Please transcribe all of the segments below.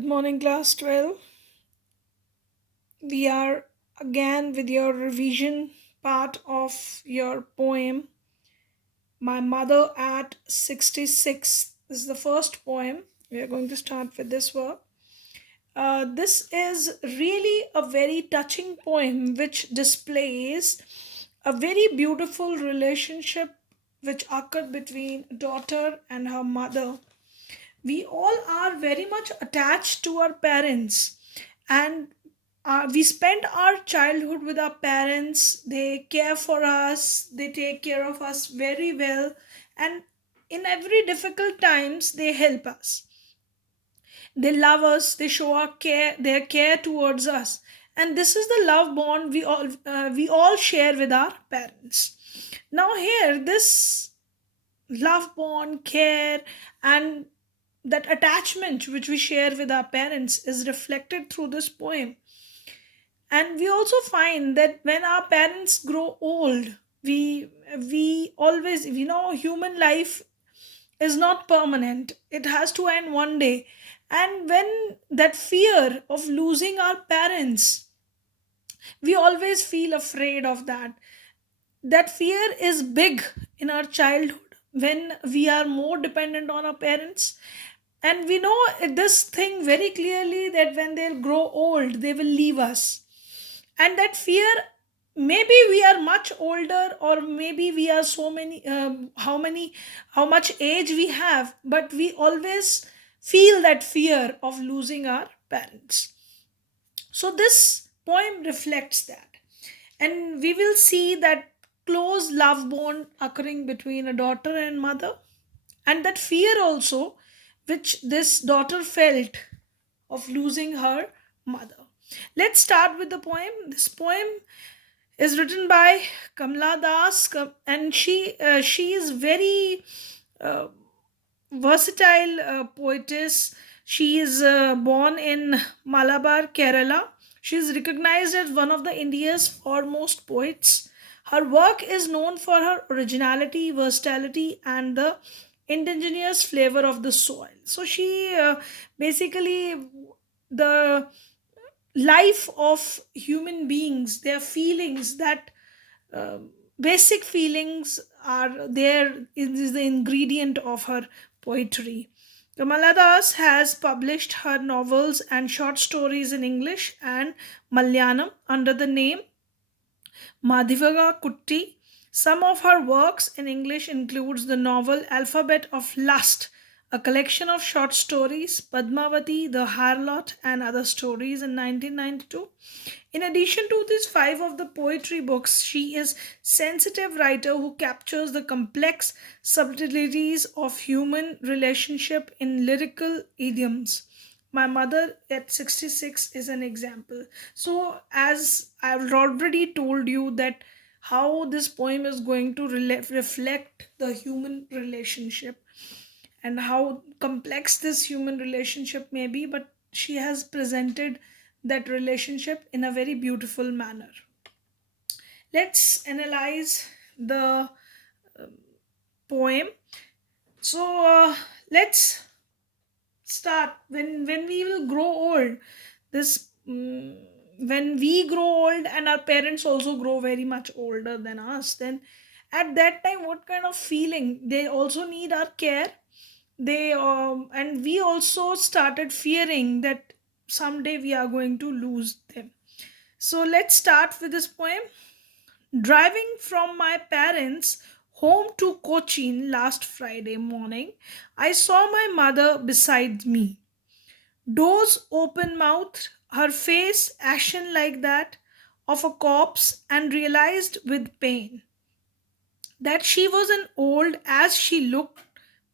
Good morning, class 12. We are again with your revision part of your poem, My Mother at 66. This is the first poem. We are going to start with this work. This is really a very touching poem which displays a very beautiful relationship which occurred between a daughter and her mother. We all are very much attached to our parents, and we spend our childhood with our parents. They care for us, they take care of us very well, and in every difficult times they help us. They love us, they show our care, their care towards us, and this is the love bond we all share with our parents. Now here, this love bond, care, and that attachment which we share with our parents is reflected through this poem. And we also find that when our parents grow old, we always, human life is not permanent, it has to end one day. And when that fear of losing our parents, we always feel afraid of that fear is big in our childhood when we are more dependent on our parents. And we know this thing very clearly that when they'll grow old they will leave us. And that fear, maybe we are much older, or maybe we are so many how much age we have, but we always feel that fear of losing our parents. So this poem reflects that, and we will see that close love bond occurring between a daughter and mother, and that fear also which this daughter felt of losing her mother. Let's start with the poem. This poem is written by Kamla Das, and she is very uh, versatile poetess. She is born in Malabar, Kerala. She is recognized as one of the India's foremost poets. Her work is known for her originality, versatility, and the indigenous flavor of the soil. So she basically, the life of human beings, their feelings, that basic feelings are there, is the ingredient of her poetry. Kamala Das has published her novels and short stories in English and Malayalam under the name Madhivaga Kutti. Some of her works in English includes the novel Alphabet of Lust, a collection of short stories, Padmavati, The Harlot, and other stories in 1992. In addition to these five of the poetry books, she is sensitive writer who captures the complex subtleties of human relationship in lyrical idioms. My mother at 66 is an example. So, as I've already told you, that how this poem is going to reflect the human relationship and how complex this human relationship may be, but she has presented that relationship in a very beautiful manner. Let's analyze the poem. So, let's start. When we will grow old, this when we grow old and our parents also grow very much older than us, then at that time what kind of feeling, they also need our care. They and we also started fearing that someday we are going to lose them. So let's start with this poem. Driving from my parents' home to Cochin last Friday morning, I saw my mother beside me. Doors open mouthed, her face ashen like that of a corpse, and realized with pain that she wasn't old as she looked,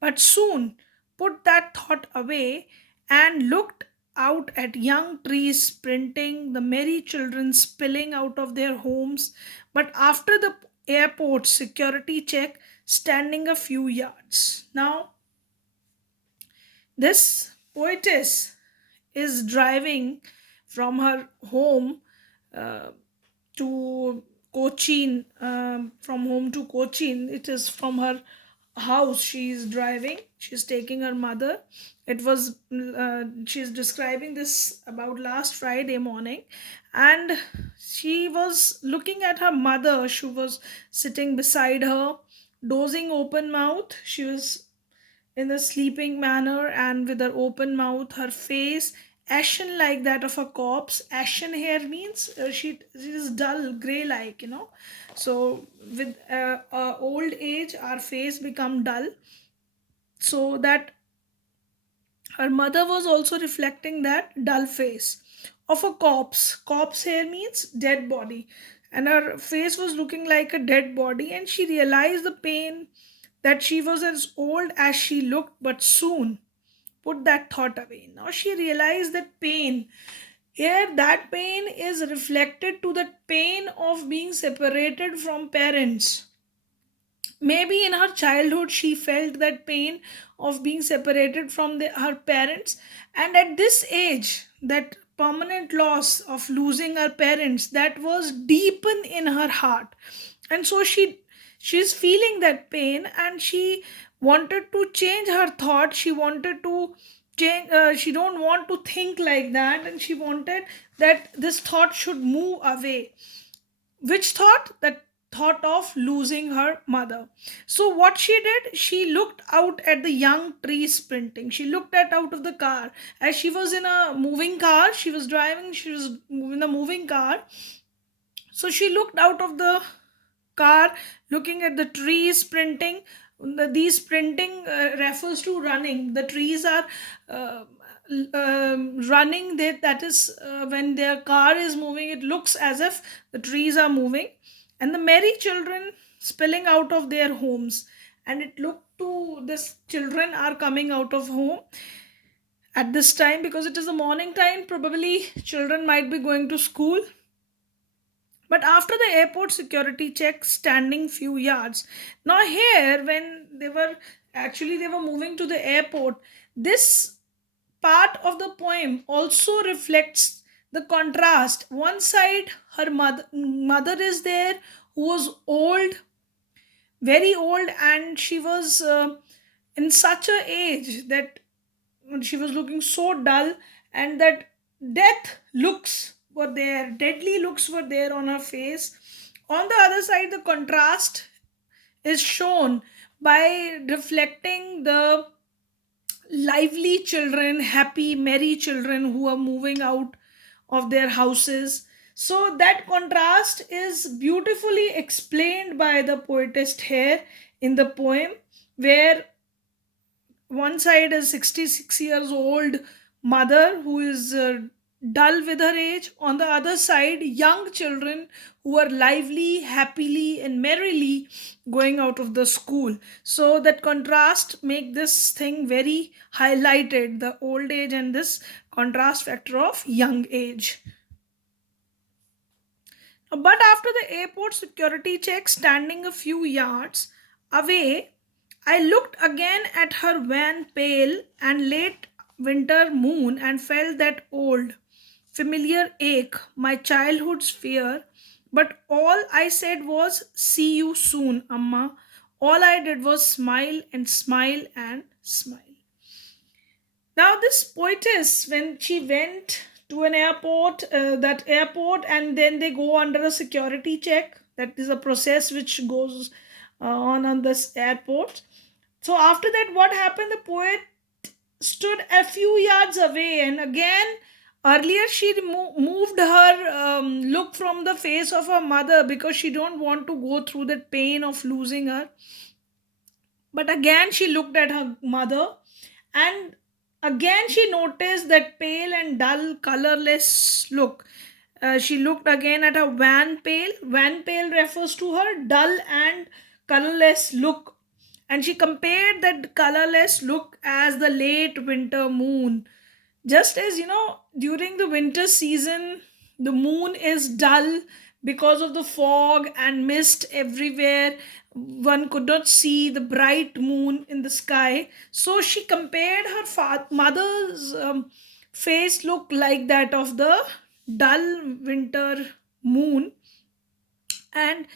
but soon put that thought away and looked out at young trees sprinting, the merry children spilling out of their homes, but after the airport security check, standing a few yards. Now, this poetess is driving from her home uh, to Cochin, from home to Cochin. It is from her house she's driving. She's taking her mother. It was she's describing this about last Friday morning, and she was looking at her mother. She was sitting beside her, dozing open mouth. She was in a sleeping manner and with her open mouth, her face ashen like that of a corpse. Ashen hair means she is dull, gray like, So with old age, our face become dull. So that her mother was also reflecting that dull face of a corpse. Corpse hair means dead body. And her face was looking like a dead body, and she realized the pain that she was as old as she looked, but soon put that thought away. Now she realized that pain, here that pain is reflected to the pain of being separated from parents. Maybe in her childhood she felt that pain of being separated from her parents, and at this age, that permanent loss of losing her parents, that was deepen in her heart. And so she's feeling that pain, and she wanted to change her thought. She wanted to change, she don't want to think like that, and she wanted that this thought should move away. Which thought? That thought of losing her mother. So what she did, she looked out at the young trees sprinting. She looked at out of the car, as she was in a moving car. She was driving, she was in a moving car. So she looked out of the car, looking at the trees sprinting. These sprinting refers to running. The trees are running. That is when their car is moving, it looks as if the trees are moving, and the merry children spilling out of their homes. And it looked to this children are coming out of home at this time, because it is the morning time. Probably children might be going to school. But after the airport security check, standing few yards. Now here, when they were moving to the airport, this part of the poem also reflects the contrast. One side, her mother is there, who was old, very old, and she was in such a age that she was looking so dull, and that death looks were there, deadly looks were there on her face. On the other side, the contrast is shown by reflecting the lively children, happy, merry children who are moving out of their houses. So that contrast is beautifully explained by the poetess here in the poem, where one side is 66 years old mother who is dull with her age. On the other side, young children who are lively, happily, and merrily going out of the school. So that contrast make this thing very highlighted, the old age and this contrast factor of young age. But after the airport security check, standing a few yards away, I looked again at her wan, pale, and late winter moon, and felt that old, familiar ache, my childhood's fear. But all I said was, "See you soon, Amma." All I did was smile and smile and smile. Now, this poetess, when she went to an airport, that airport, and then they go under a security check. That is a process which goes on this airport. So after that, what happened? The poet stood a few yards away, and again, earlier she moved her look from the face of her mother, because she don't want to go through that pain of losing her. But again, she looked at her mother, and again she noticed that pale and dull, colorless look. She looked again at her wan pale. Wan pale refers to her dull and colorless look, and she compared that colorless look as the late winter moon. Just as during the winter season, the moon is dull because of the fog and mist everywhere. One could not see the bright moon in the sky. So she compared her mother's face look like that of the dull winter moon. And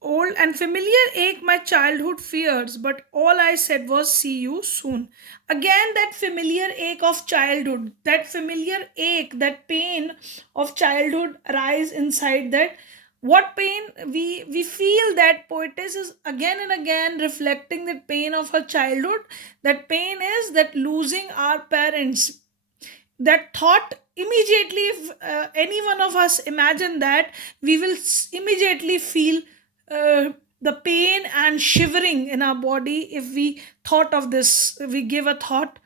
Old and familiar ache my childhood fears, but all I said was, see you soon. Again, that familiar ache of childhood, that familiar ache, that pain of childhood arise inside that. What pain we feel, that poetess is again and again reflecting the pain of her childhood. That pain is that losing our parents. That thought immediately, if any one of us imagine that, we will immediately feel the pain and shivering in our body. If we thought of this, we give a thought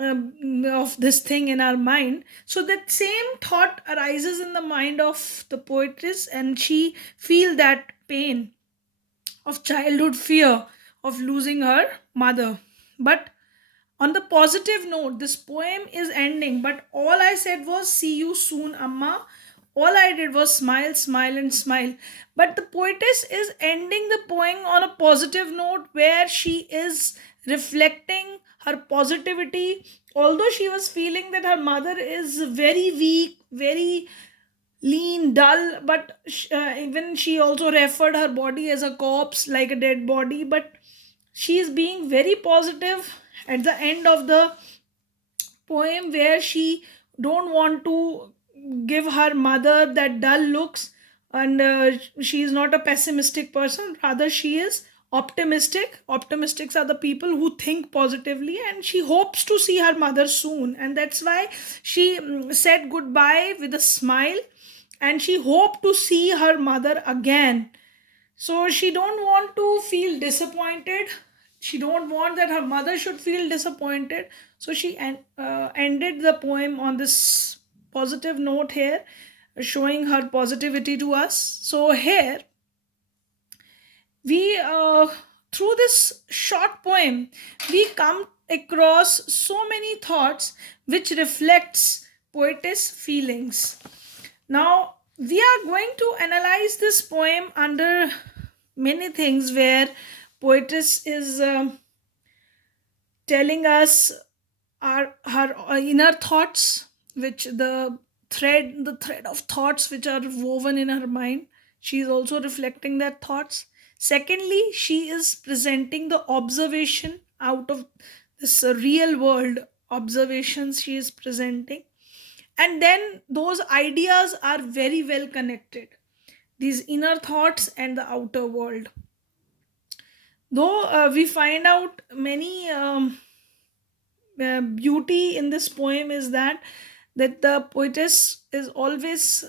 of this thing in our mind, so that same thought arises in the mind of the poetess, and she feel that pain of childhood fear of losing her mother. But on the positive note, this poem is ending, but all I said was, see you soon, Amma. All I did was smile, smile, and smile. But the poetess is ending the poem on a positive note, where she is reflecting her positivity. Although she was feeling that her mother is very weak, very lean, dull, but even she also referred her body as a corpse, like a dead body. But she is being very positive at the end of the poem, where she don't want to give her mother that dull looks, and she is not a pessimistic person, rather she is optimistic. Optimistics are the people who think positively, and she hopes to see her mother soon, and that's why she said goodbye with a smile, and she hoped to see her mother again. So she don't want to feel disappointed. She don't want that her mother should feel disappointed. So she ended the poem on this positive note here, showing her positivity to us. So here we through this short poem, we come across so many thoughts which reflects poetess feelings. Now we are going to analyze this poem under many things, where poetess is telling us her inner thoughts, which the thread of thoughts which are woven in her mind. She is also reflecting that thoughts. Secondly, she is presenting the observation out of this real world observations she is presenting, and then those ideas are very well connected, these inner thoughts and the outer world. Though we find out many beauty in this poem is that the poetess is always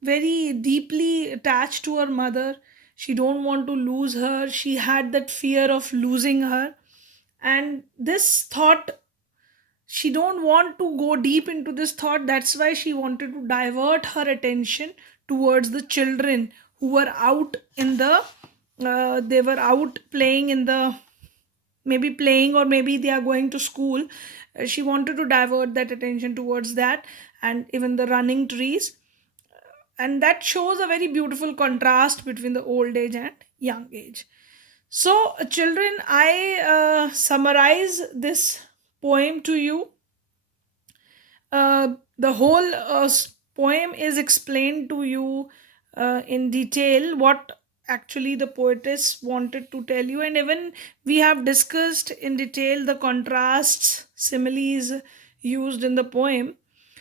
very deeply attached to her mother. She don't want to lose her. She had that fear of losing her, and this thought, she don't want to go deep into this thought. That's why she wanted to divert her attention towards the children who were out in the they were out playing in the, maybe playing, or maybe they are going to school. She wanted to divert that attention towards that, and even the running trees. And that shows a very beautiful contrast between the old age and young age. So, children, I summarize this poem to you. The whole poem is explained to you in detail, what actually the poetess wanted to tell you, and even we have discussed in detail the contrasts, similes used in the poem.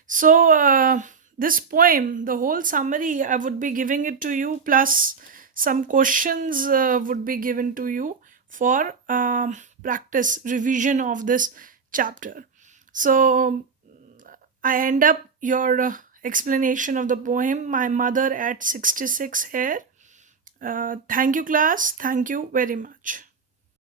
So this poem, the whole summary, I would be giving it to you, plus some questions would be given to you for practice revision of this chapter. So I end up your explanation of the poem, My Mother at 66 here. Thank you, class. Thank you very much.